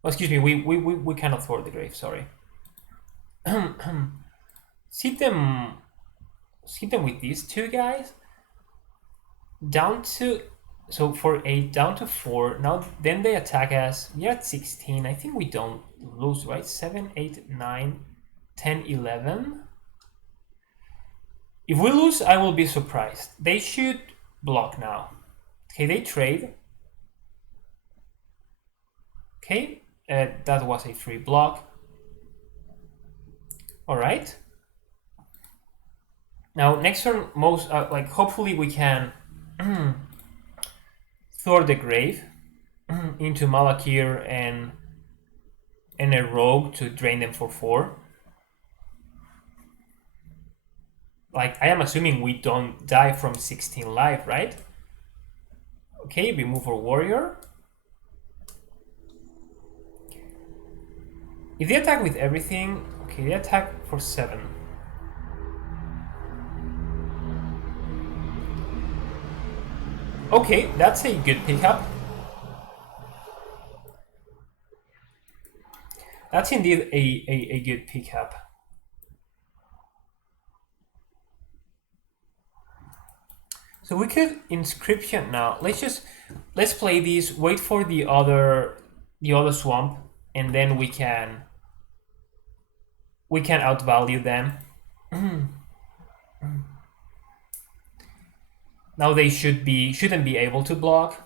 Oh, excuse me, we cannot thwart the Grave, sorry. Hit them with these 2 guys. Down to, so for 8, down to 4. Now, then they attack us. We are at 16. I think we don't lose, right? 7, 8, 9, 10, 11. If we lose, I will be surprised. They should block now. Okay, they trade. Okay, that was a free block. All right. Now, next turn, hopefully we can thwart the Grave into Malakir and a Rogue to drain them for 4. Like, I am assuming we don't die from 16 life, right? Okay, we move our Warrior. If they attack with everything, okay, they attack for 7. Okay, that's a good pickup. That's indeed a good pickup. So we could Inscription now. Let's play these, wait for the other swamp, and then we can outvalue them. Now they shouldn't be able to block.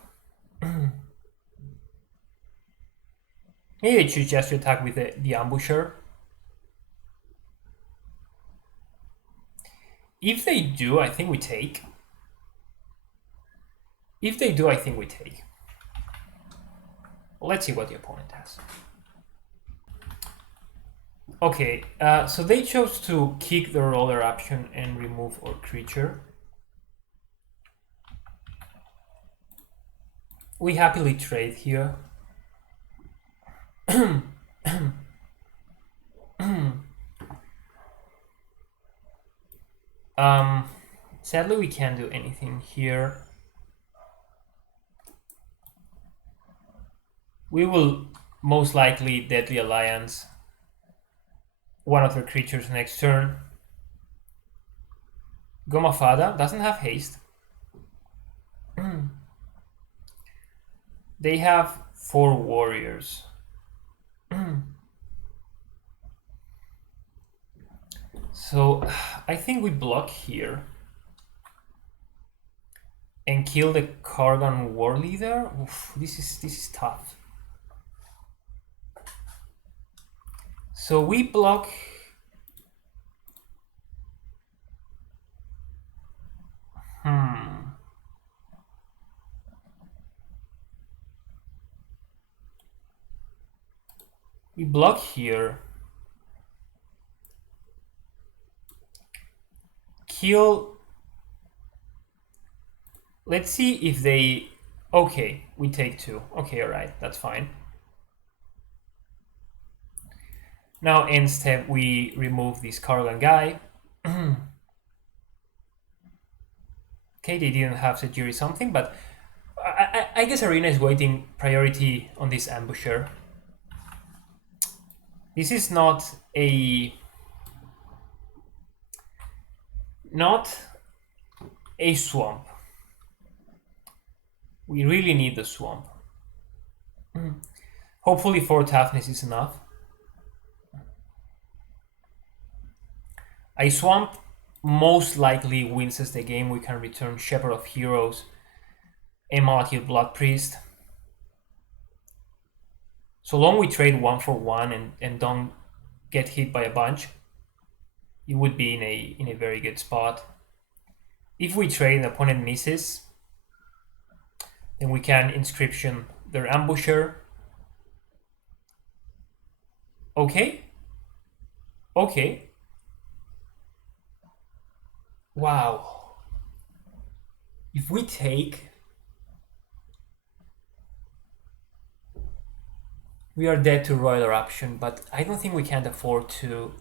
Maybe they should just attack with the Ambusher. If they do, I think we take. If they do, I think we take. Let's see what the opponent has. Okay, so they chose to kick the roller option and remove our creature. We happily trade here. Sadly, we can't do anything here. We will most likely Deadly Alliance one of their creatures next turn. Gomafada doesn't have haste. They have 4 warriors. So I think we block here and kill the Kargan war leader. Oof, this is tough. So we block. We block here. Kill. Let's see if they. Okay, we take 2. Okay, alright, that's fine. Now end step we remove this Cargan guy. Okay, they didn't have Sajiri something, but I guess Arena is waiting priority on this ambusher. This is not a swamp. We really need the swamp. Hopefully 4 toughness is enough. A swamp most likely wins us the game. We can return Shepherd of Heroes, a Malakir Blood Priest. So long we trade 1 for 1 and don't get hit by a bunch, you would be in a very good spot. If we trade and the opponent misses, then we can inscription their ambusher. Okay. Okay. Wow. If we take, we are dead to Royal Eruption, but I don't think we can afford to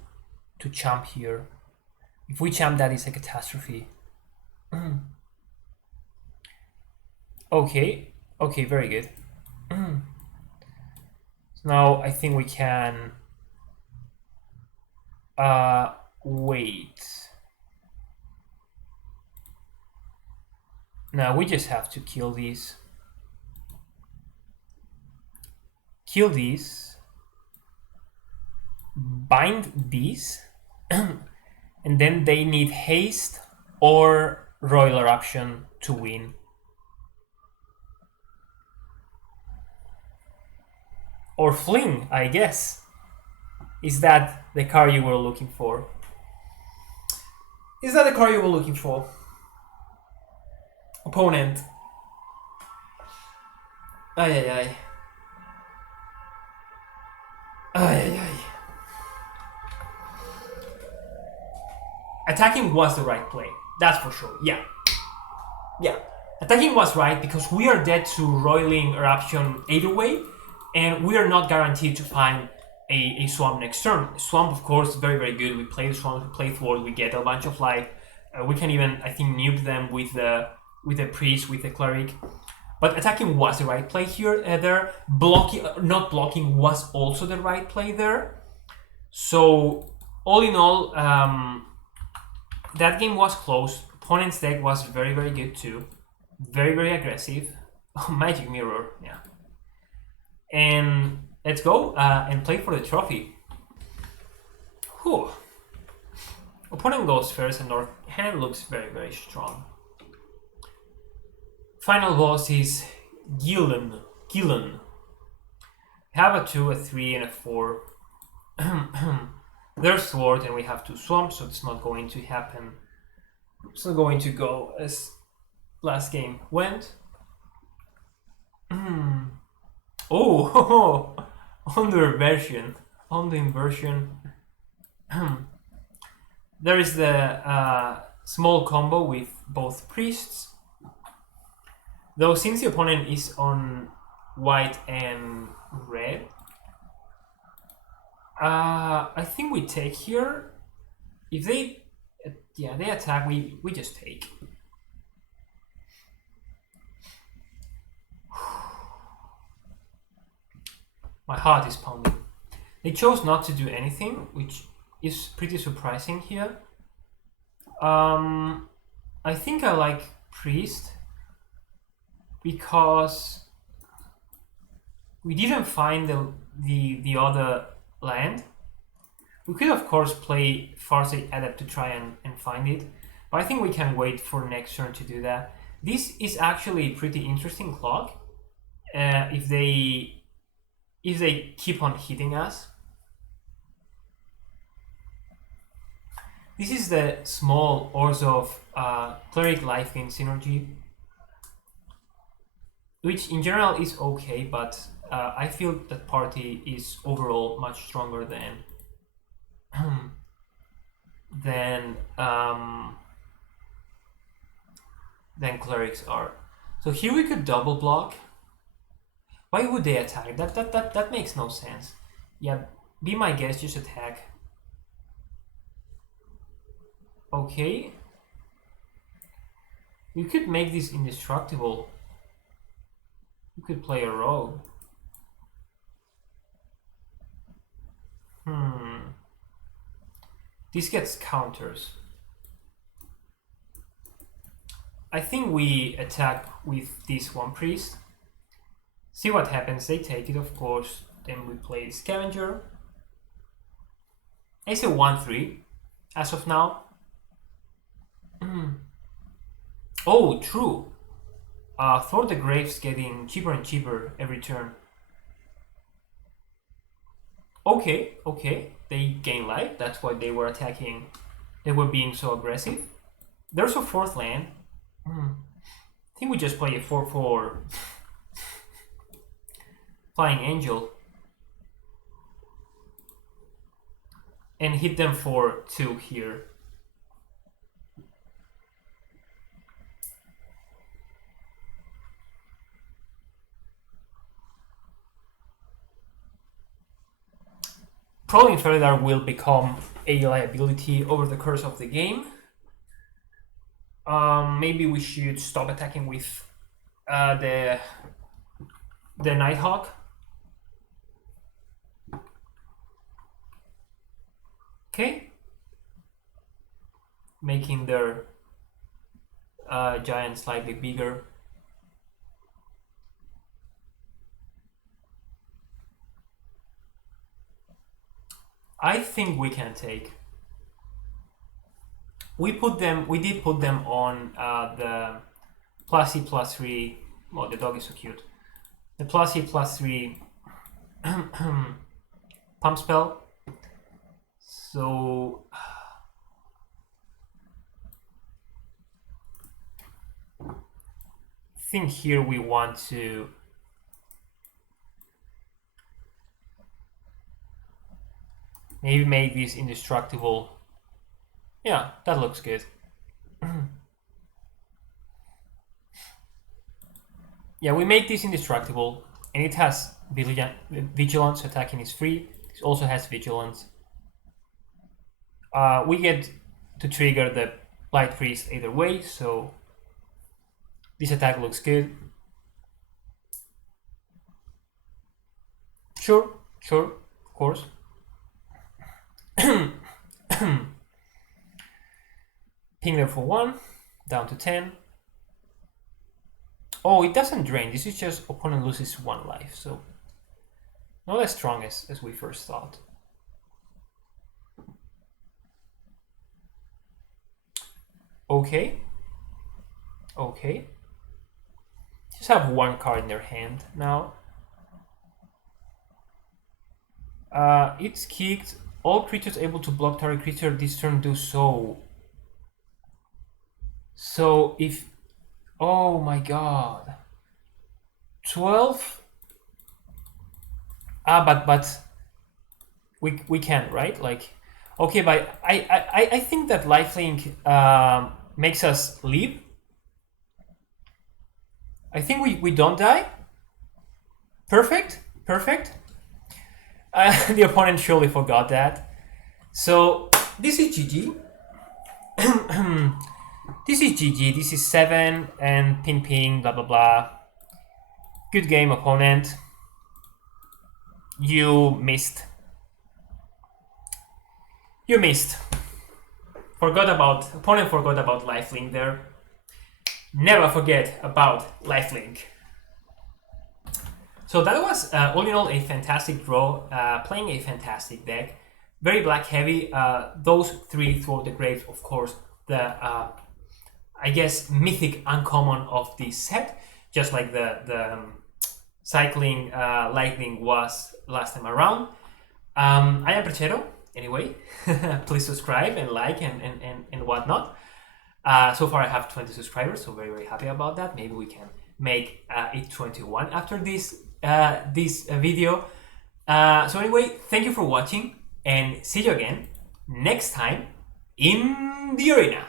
champ here. If we champ, that is a catastrophe. Okay. Okay, very good. So now I think we can wait. Now we just have to kill these. Kill these. Bind these. And then they need haste or Royal Eruption to win. Or fling, I guess. Is that the card you were looking for? Is that the card you were looking for? Opponent. Ay ay ay. Ay ay ay. Attacking was the right play. That's for sure. Yeah. Yeah. Attacking was right because we are dead to Roiling Eruption either way, and we are not guaranteed to find a swamp next turn. Swamp, of course, very, very good. We play the swamp, we play Thwart, we get a bunch of life. We can even, I think, nuke them with the priest, with the cleric. But attacking was the right play here. There, blocking, not blocking, was also the right play there. So, all in all, that game was close. Opponent's deck was very, very good too. Very, very aggressive. Oh, Magic Mirror, yeah. And let's go and play for the trophy. Whew. Opponent goes first and our hand looks very, very strong. Final boss is Gillen. We have a 2, a 3, and a 4. There's Thwart and we have 2 swamps, so it's not going to happen. It's not going to go as last game went. Oh, on the inversion. There is the small combo with both priests. Though since the opponent is on white and red, I think we take here. If they, they attack, we just take. My heart is pounding. They chose not to do anything, which is pretty surprising here. I think I like priest because we didn't find the other land. We could of course play Farsight Adept to try and find it, but I think we can wait for next turn to do that. This is actually a pretty interesting clock. If they keep on hitting us. This is the small Orzhov Cleric Lifelink synergy, which in general is okay, but I feel that party is overall much stronger than than clerics are. So here we could double block. Why would they attack? That makes no sense. Yeah, be my guest, just attack. Okay. You could make this indestructible. You could play a rogue. This gets counters. I think we attack with this one priest. See what happens. They take it, of course. Then we play scavenger. It's a 1-3 as of now. Oh, true. Thor the Grave's getting cheaper and cheaper every turn. Okay, okay. They gain life. That's why they were attacking. They were being so aggressive. There's a 4th land. I think we just play a 4/4 Flying Angel and hit them for 2 here. Prowling Feridar will become a liability over the course of the game. Maybe we should stop attacking with the Nighthawk. Okay. Making their giant slightly bigger. I think we can take. We did put them on the +E +3. Well, the dog is so cute. The +E +3 pump spell. So I think here we want to maybe make this indestructible. Yeah, that looks good. Yeah, we make this indestructible, and it has vigilance, so attacking is free. It also has vigilance. We get to trigger the Light Priest either way, so this attack looks good. Sure, of course. Ping there for 1, down to 10. Oh, it doesn't drain. This is just opponent loses 1 life, so not as strong as we first thought. Okay. Okay. Just have 1 card in their hand now. It's kicked. All creatures able to block target creature this turn do so. So if... Oh my god. 12? But we can, right? Like, okay, but I think that lifelink makes us leave. I think we don't die. Perfect. The opponent surely forgot that. So this is GG. This is GG. This is 7 and ping blah blah blah. Good game, opponent. You missed. Opponent forgot about lifelink there. Never forget about lifelink. So that was all in all a fantastic draw. Playing a fantastic deck, very black heavy. Those 3 Thwart the Grave, of course, the I guess mythic uncommon of this set, just like the cycling lightning was last time around. I am Perchero, Anyway, please subscribe and like and whatnot. So far I have 20 subscribers, so very, very happy about that. Maybe we can make it 21 after this video. So anyway, thank you for watching and see you again next time in the arena.